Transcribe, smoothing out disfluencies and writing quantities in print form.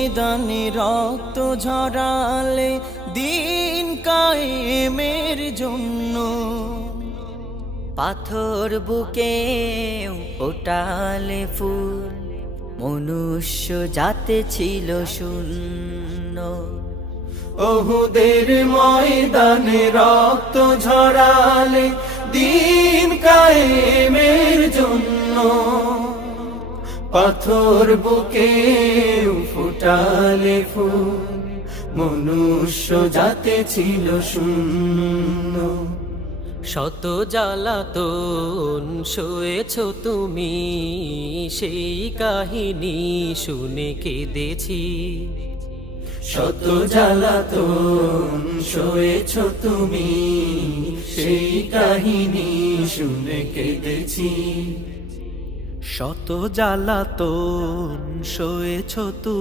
ময়দানে রক্ত ঝরালে দিন কায়েমের জন্য, পাথর বুকে ওটালে ফুল, মনুষ্য জাতে ছিল শূন্য। ওহুদের ময়দানে রক্ত ঝরালে দিন কায়েমের জন্য, পাথর বুকে ফুটালে ফুল, মনুষ্য জাতে ছিল শূন্য। শত জ্বালাতন সয়েছ তুমি, সেই কাহিনী শুনে কেঁদেছি। শত জ্বালাতন সয়েছ তুমি, সেই কাহিনী শুনে কেঁদেছি। শত জ্বালাতন সয়েছ তুমি।